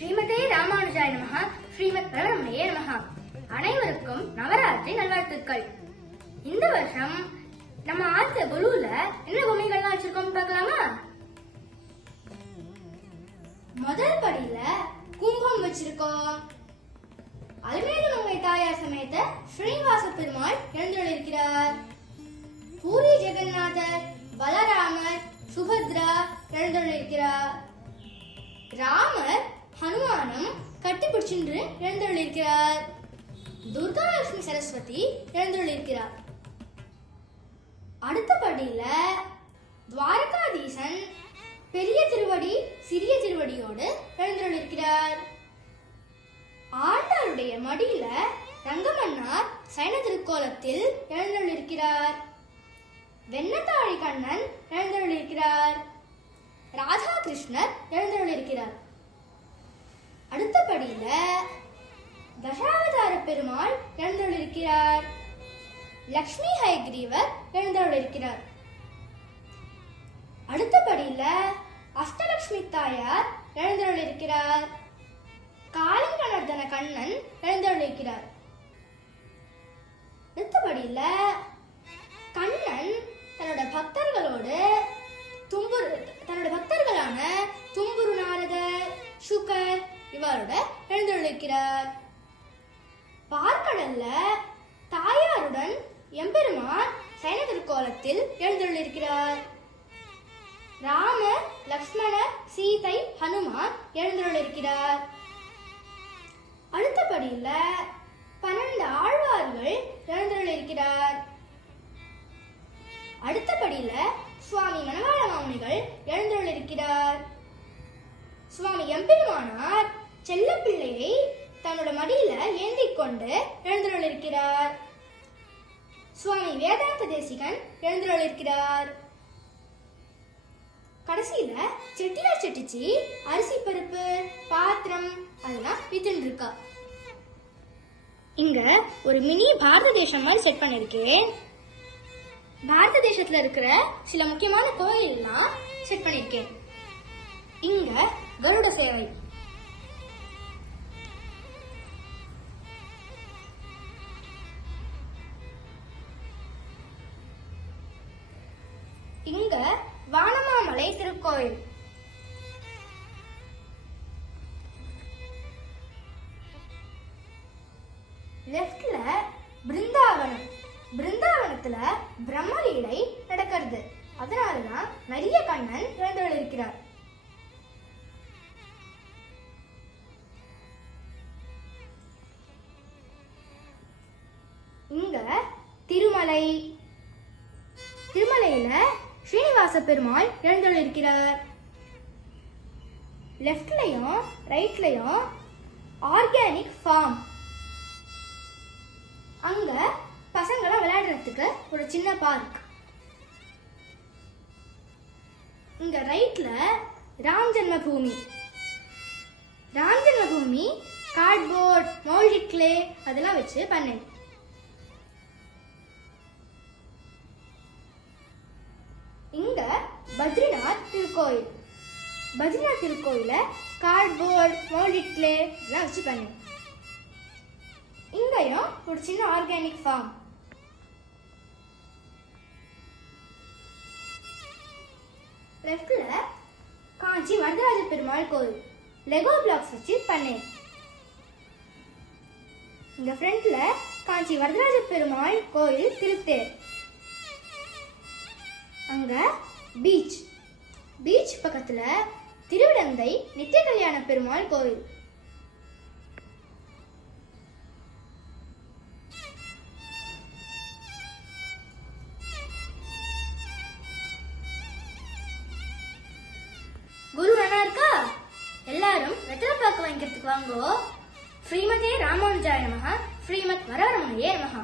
ஸ்ரீமதே ராமானுஜாய மகா ஸ்ரீமத் வரமணையே மகா அனைவருக்கும் நவராத்திரி நல்வாழ்த்துக்கள். இந்த வருஷம் நம்ம ஆத்த குழுல என்ன பொம்மைகள்லாம் வச்சிருக்கோம் பார்க்கலாமா? முதல் படியில கும்பம் வச்சிருக்கோம். அலுமேலு மங்கை தாயார் சமேத ஸ்ரீனிவாச பெருமாள் எழுந்துள்ளிருக்கிறார் பூரி ஜெகநாதர் பலராமர் சுபத்ரா எழுந்துள்ளிருக்கிறார் ராமர் ஹனுமானும் கட்டிப்பிடிச்சின்று எழுந்தருளிருக்கிறார் துர்காலட்சுமி சரஸ்வதி எழுந்தருளிருக்கிறார் அடுத்த படியில துவாரகாதீசன் பெரிய திருவடி சிறிய திருவடியோடு எழுந்தருளிருக்கிறார் ஆண்டாருடைய மடியில ரங்கமன்னார் சைன திருக்கோலத்தில் எழுந்தருளிருக்கிறார் வெண்ணத்தாழி கண்ணன் எழுந்தருளிருக்கிறார் ராதாகிருஷ்ணர் எழுந்தருளிருக்கிறார் அடுத்த படியில தசாவதார பெருமாள் எழுந்தொழிருக்கிறார் லக்ஷ்மி ஹயக்ரீவர் எழுந்தொழிருக்கிறார் அடுத்த படியில அஷ்டலக்ஷ்மி தாயார் எழுந்தருளிருக்கிறார். காலங்கணர்தன கண்ணன் எழுந்தருளிருக்கிறார். அடுத்தபடியில கண்ணன் தன்னோட எழுந்தருளிருக்கிறார் பார்க்கடல்ல தாயாருடன் எம்பெருமான் சைன திருக்கோலத்தில் எழுந்துள்ளிருக்கிறார் ராமர் லக்ஷ்மணர் சீதை ஹனுமான் எழுந்துள்ளிருக்கிறார் அடுத்தபடியில பன்னெண்டு ஆழ்வார்கள் எழுந்துள்ளிருக்கிறார் அடுத்தபடியில சுவாமி மணவாள மாமுனிகள் எழுந்துள்ளிருக்கிறார் சுவாமி எம்பெருமானார் செல்லப்பிள்ளையை தன்னோட மடியில ஏந்திக் கொண்டு எழுந்தருளிருக்கிறார். சுவாமி வேதாந்த தேசிகன் எழுந்தருளிருக்கிறார். கடைசியில செட்டியார் செட்டிச்சி அரிசி பருப்பு பாத்திரம் அதெல்லாம் வித்துன்னு இருக்கா இங்க ஒரு மினி பாரத தேசம் மாதிரி செட் பண்ணிருக்கேன் பாரத தேசத்துல இருக்கிற சில முக்கியமான கோயில் எல்லாம் செட் பண்ணிருக்கேன். இங்க கருட சேவை. வானமாமலை திருக்கோயில் லெஃப்ட்ல பிருந்தாவனம். பிருந்தாவனத்துல பிரம்மலீலை நடக்கிறது. அதனாலதான் நிறைய கண்ணன் இறந்தவள் இருக்கிறார். இங்க திருமலை. திருமலையில ஸ்ரீனிவாச பெருமாள் எழுந்தொழிருக்கிறார் லெஃப்ட்லயும் ரைட்லயும் ஆர்கானிக் ஃபார்ம் அங்க பசங்களாம் விளையாடுறதுக்கு ஒரு சின்ன பார்க் இங்க ரைட்ல Ram Janmabhoomi. Ram Janmabhoomi cardboard moulded clay அதெல்லாம் வச்சு பண்ணேன் திருக்கோயில் பத்ரிநாத் திருக்கோயில கார்ட்போர்ட் மோல்டிட் கிளே இதெல்லாம் வச்சு பண்ணேன் இங்கேயும் ஒரு சின்ன ஆர்கானிக் ஃபார்ம் லெஃப்டில் காஞ்சி வரதராஜ பெருமாள் கோயில். லெகோ பிளாக்ஸ் வச்சு பண்ணேன் இந்த ஃப்ரண்ட்ல காஞ்சி வரதராஜ பெருமாள் கோயில் திருத்தேர். அங்க பீச் பீச் பக்கத்துல திருவிடந்தை நித்திய கல்யாண பெருமாள் கோயில். குரு அண்ணா இருக்கா? எல்லாரும் வெத்தலை பாக்கு வாங்கிக்கிறதுக்கு வாங்கோ. ஸ்ரீமதே ராமானுஜாய நமகா ஸ்ரீமத் வரவரமணையே நமகா